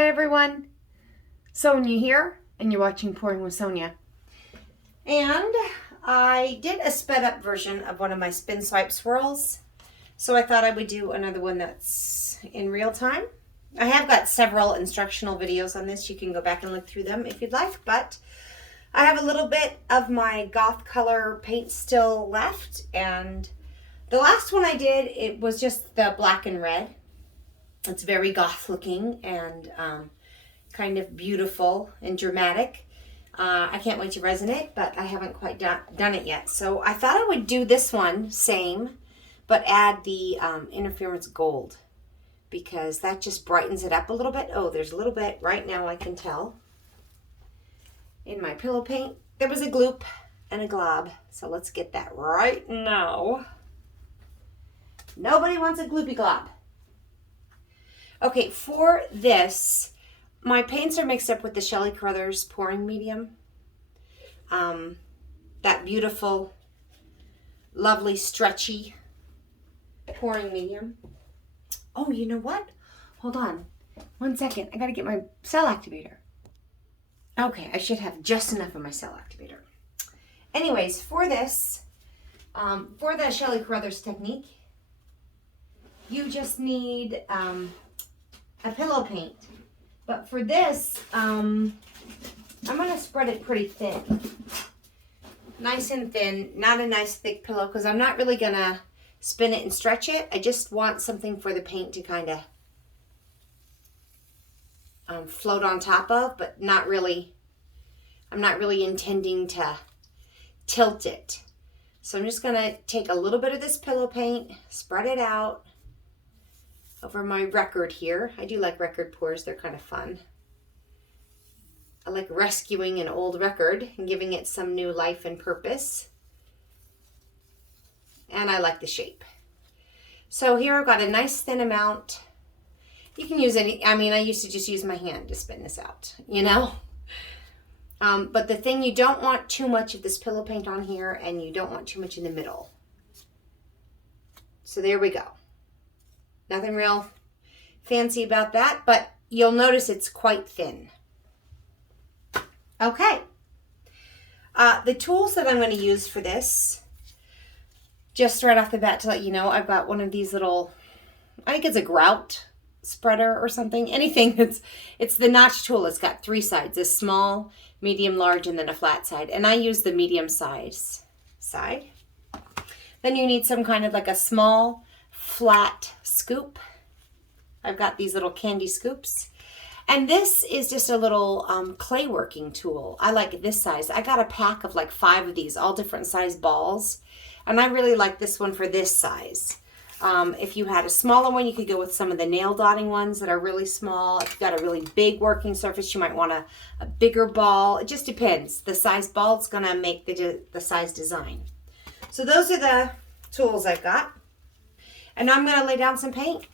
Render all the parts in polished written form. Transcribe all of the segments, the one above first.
Hi everyone, Sonia here, and you're watching Pouring with Sonia. And I did a sped up version of one of my spin swipe swirls, so I thought I would do another one that's in real time. I have got several instructional videos on this. You can go back and look through them if you'd like, but I have a little bit of my goth color paint still left, and the last one I did, it was just the black and red. It's very goth looking and kind of beautiful and dramatic. I can't wait to resin it, but I haven't quite done it yet. So I thought I would do this one, same, but add the interference gold because that just brightens it up a little bit. Oh, there's a little bit right now I can tell. In my pillow paint, there was a gloop and a glob. So let's get that right now. Nobody wants a gloopy glob. Okay, for this, my paints are mixed up with the Shelley Carruthers pouring medium. That beautiful, lovely, stretchy pouring medium. Oh, you know what? Hold on. 1 second. I gotta get my cell activator. Okay, I should have just enough of my cell activator. Anyways, for this, for the Shelley Carruthers technique, you just need a pillow paint. But for this, I'm going to spread it pretty thin. Nice and thin, not a nice thick pillow because I'm not really going to spin it and stretch it. I just want something for the paint to kind of float on top of, but not really, I'm not really intending to tilt it. So I'm just going to take a little bit of this pillow paint, spread it out over my record here. I do like record pours. They're kind of fun. I like rescuing an old record and giving it some new life and purpose. And I like the shape. So here I've got a nice thin amount. You can use any, I mean, I used to just use my hand to spin this out, you know? But the thing, you don't want too much of this pillow paint on here and you don't want too much in the middle. So there we go. Nothing real fancy about that, but you'll notice it's quite thin. Okay. The tools that I'm going to use for this, just right off the bat to let you know, I've got one of these little, I think it's a grout spreader or something. Anything that's, it's the notch tool. It's got 3 sides, a small, medium, large, and then a flat side. And I use the medium size side. Then you need some kind of like a small, flat scoop. I've got these little candy scoops. And this is just a little clay working tool. I like this size. I got a pack of like 5 of these, all different size balls. And I really like this one for this size. If you had a smaller one, you could go with some of the nail dotting ones that are really small. If you've got a really big working surface, you might want a bigger ball. It just depends. The size ball is going to make the size design. So those are the tools I've got. And now I'm going to lay down some paint.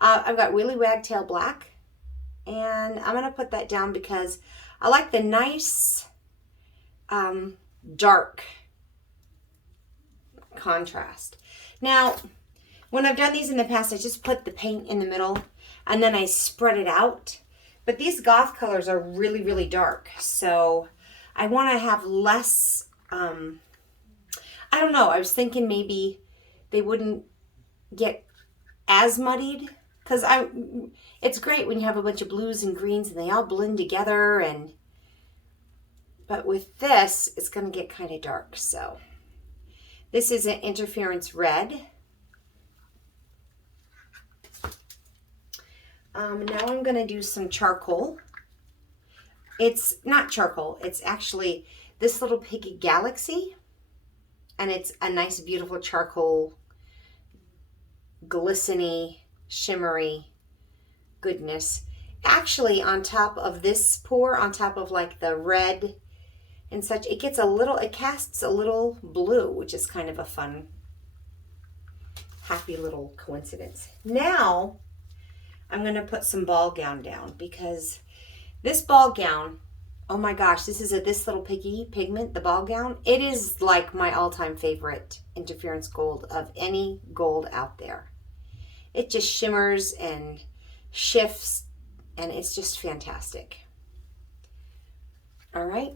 I've got Wheelie Wagtail Black. And I'm going to put that down because I like the nice dark contrast. Now, when I've done these in the past, I just put the paint in the middle and then I spread it out. But these goth colors are really, really dark. So I want to have less, I don't know. I was thinking maybe they wouldn't get as muddied because it's great when you have a bunch of blues and greens and they all blend together, but with this it's going to get kind of dark. So this is an interference red. Now I'm going to do some charcoal. It's not charcoal, it's actually this little piggy galaxy, and it's a nice beautiful charcoal, glistening, shimmery goodness. Actually, on top of this pour, on top of like the red and such, it gets a little, it casts a little blue, which is kind of a fun, happy little coincidence. Now I'm going to put some ball gown down because this ball gown, oh my gosh, this is this little piggy pigment, the ball gown. It is like my all-time favorite interference gold of any gold out there. It just shimmers and shifts and it's just fantastic. All right.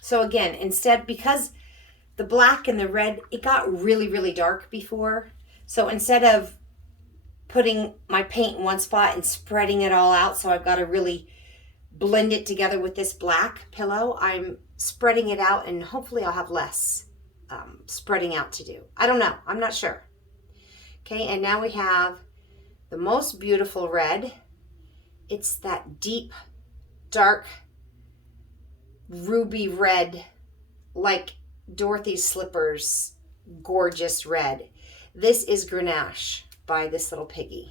So again, instead, because the black and the red, it got really, really dark before. So instead of putting my paint in one spot and spreading it all out, so I've got to really blend it together with this black pillow, I'm spreading it out, and hopefully I'll have less spreading out to do. I don't know. I'm not sure. Okay, and now we have the most beautiful red. It's that deep, dark, ruby red, like Dorothy's slippers, gorgeous red. This is Grenache by this little piggy.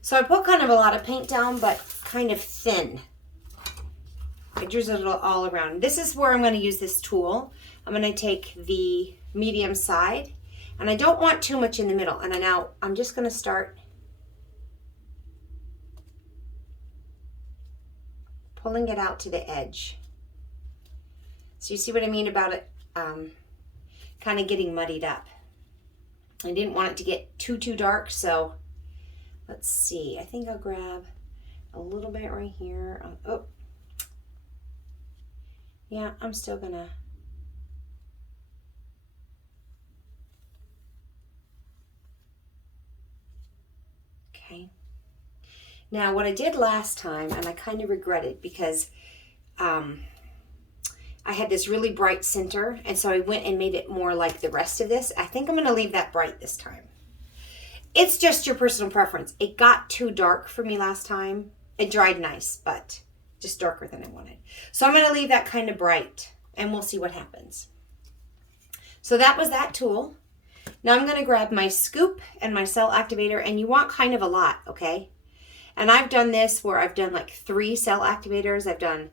So I put kind of a lot of paint down, but kind of thin. I drizzled it all around. This is where I'm going to use this tool. I'm going to take the medium side, and I don't want too much in the middle. And now I'm just going to start pulling it out to the edge. So you see what I mean about it kind of getting muddied up. I didn't want it to get too dark, so let's see. I think I'll grab a little bit right here. Oh, yeah, I'm still gonna. Okay. Now, what I did last time, and I kind of regret it because I had this really bright center, and so I went and made it more like the rest of this. I think I'm going to leave that bright this time. It's just your personal preference. It got too dark for me last time. It dried nice, but just darker than I wanted. So I'm going to leave that kind of bright, and we'll see what happens. So that was that tool. Now I'm going to grab my scoop and my cell activator, and you want kind of a lot, okay? And I've done this where I've done like 3 cell activators. I've done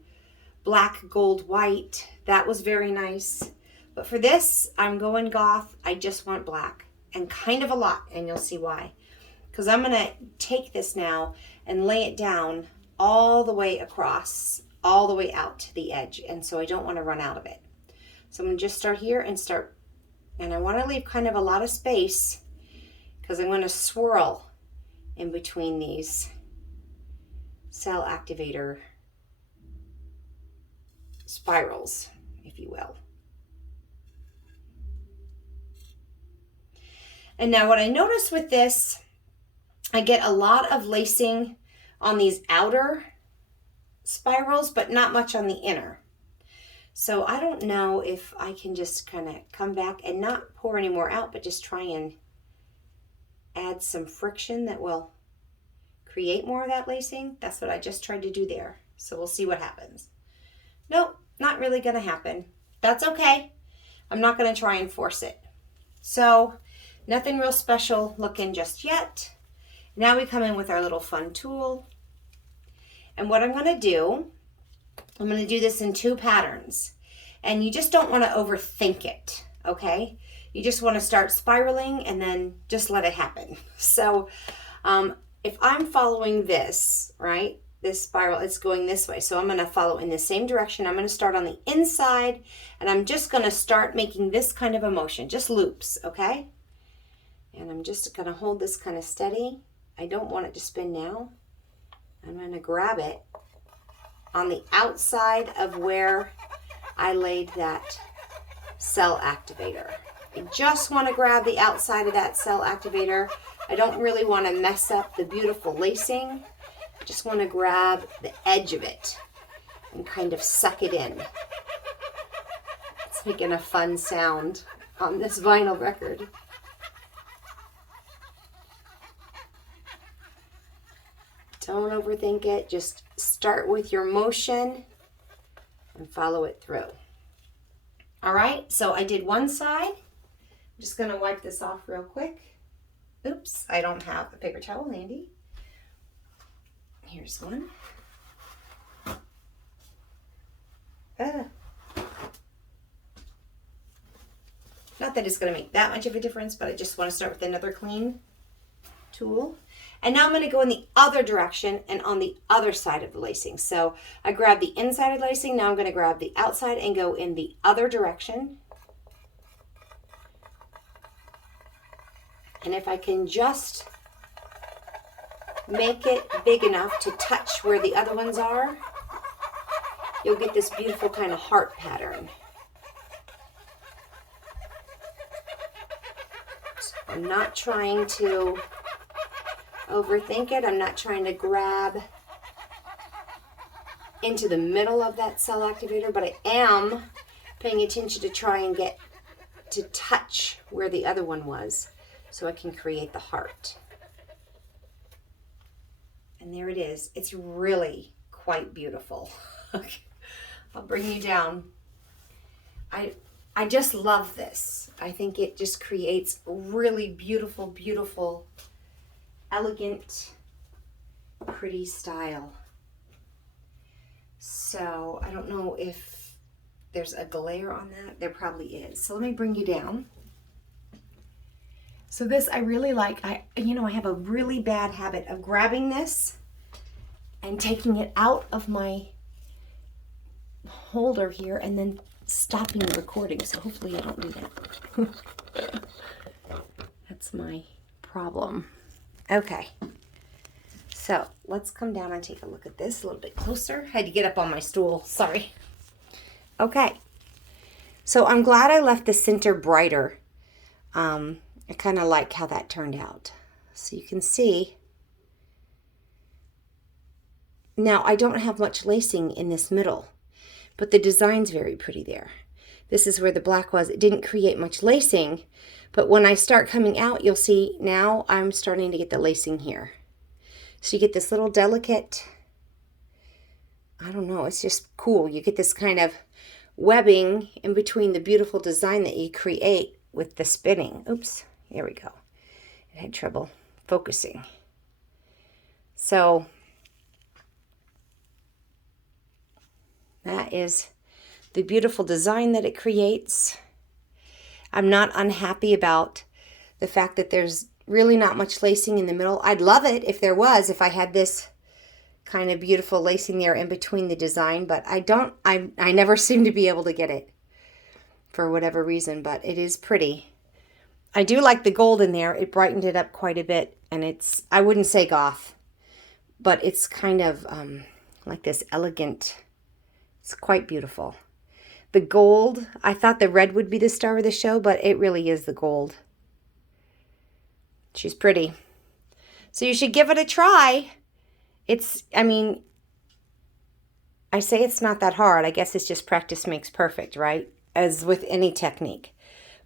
black, gold, white. That was very nice. But for this, I'm going goth. I just want black, and kind of a lot, and you'll see why. Because I'm going to take this now and lay it down all the way across, all the way out to the edge. And so I don't want to run out of it. So I'm going to just start here and start. And I want to leave kind of a lot of space because I'm going to swirl in between these cell activator spirals, if you will. And now what I noticed with this, I get a lot of lacing on these outer spirals, but not much on the inner. So I don't know if I can just kind of come back and not pour any more out, but just try and add some friction that will create more of that lacing. That's what I just tried to do there. So we'll see what happens. Nope, not really going to happen. That's okay. I'm not going to try and force it. So nothing real special looking just yet. Now we come in with our little fun tool. And what I'm going to do, I'm going to do this in 2 patterns. And you just don't want to overthink it, okay? You just want to start spiraling and then just let it happen. So if I'm following this, right, this spiral, it's going this way. So I'm going to follow in the same direction. I'm going to start on the inside, and I'm just going to start making this kind of a motion, just loops, okay? And I'm just going to hold this kind of steady. I don't want it to spin now. I'm going to grab it on the outside of where I laid that cell activator. I just want to grab the outside of that cell activator. I don't really want to mess up the beautiful lacing. I just want to grab the edge of it and kind of suck it in. It's making a fun sound on this vinyl record. Don't overthink it. Just start with your motion and follow it through. All right, so I did one side. I'm just going to wipe this off real quick. Oops, I don't have a paper towel handy. Here's one. Not that it's going to make that much of a difference, but I just want to start with another clean tool. And now I'm going to go in the other direction and on the other side of the lacing. So I grabbed the inside of the lacing. Now I'm going to grab the outside and go in the other direction. And if I can just make it big enough to touch where the other ones are, you'll get this beautiful kind of heart pattern. So I'm not trying to overthink it. I'm not trying to grab into the middle of that cell activator, but I am paying attention to try and get to touch where the other one was so I can create the heart. And there it is. It's really quite beautiful. I'll bring you down. I just love this. I think it just creates really beautiful, beautiful, elegant, pretty style. So I don't know if there's a glare on that. There probably is. So let me bring you down. So this I really like. I have a really bad habit of grabbing this and taking it out of my holder here and then stopping the recording. So hopefully I don't do that. That's my problem. Okay. So let's come down and take a look at this a little bit closer. Had to get up on my stool. Sorry. Okay. So I'm glad I left the center brighter. I kind of like how that turned out. So you can see. Now I don't have much lacing in this middle, but the design's very pretty there. This is where the black was. It didn't create much lacing, but when I start coming out, you'll see now I'm starting to get the lacing here. So you get this little delicate, I don't know, it's just cool. You get this kind of webbing in between the beautiful design that you create with the spinning. Oops, here we go. I had trouble focusing. So that is the beautiful design that it creates. I'm not unhappy about the fact that there's really not much lacing in the middle. I'd love it if there was, if I had this kind of beautiful lacing there in between the design, but I don't, I never seem to be able to get it for whatever reason, but it is pretty. I do like the gold in there. It brightened it up quite a bit, and it's, I wouldn't say goth, but it's kind of like this elegant, it's quite beautiful. The gold, I thought the red would be the star of the show, but it really is the gold. She's pretty. So you should give it a try. It's, I mean, I say it's not that hard. I guess it's just practice makes perfect, right? As with any technique.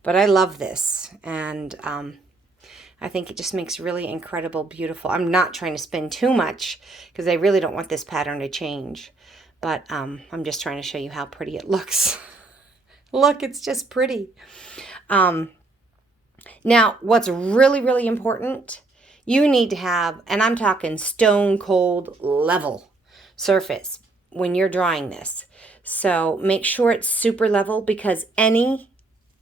But I love this. And I think it just makes really incredible, beautiful. I'm not trying to spin too much because I really don't want this pattern to change. But I'm just trying to show you how pretty it looks. Look, it's just pretty. Now, what's really, really important, you need to have, and I'm talking stone cold level surface when you're drawing this. So make sure it's super level, because if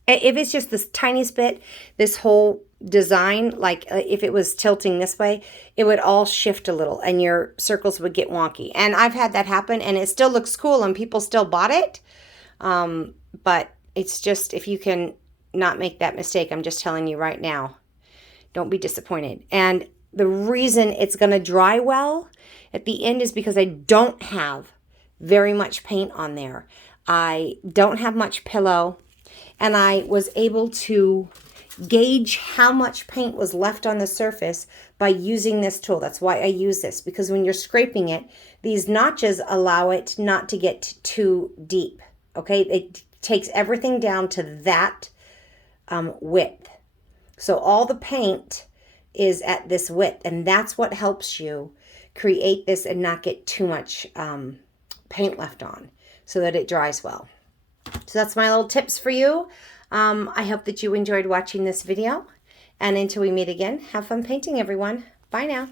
it's just this tiniest bit, this whole design, like if it was tilting this way, it would all shift a little and your circles would get wonky. And I've had that happen, and it still looks cool and people still bought it. But it's just, if you can not make that mistake, I'm just telling you right now, don't be disappointed. And the reason it's going to dry well at the end is because I don't have very much paint on there. I don't have much pillow, and I was able to gauge how much paint was left on the surface by using this tool. That's why I use this, because when you're scraping it, these notches allow it not to get too deep. Okay, it takes everything down to that width. So all the paint is at this width, and that's what helps you create this and not get too much paint left on, so that it dries well. So that's my little tips for you. I hope that you enjoyed watching this video, and until we meet again, have fun painting, everyone. Bye now.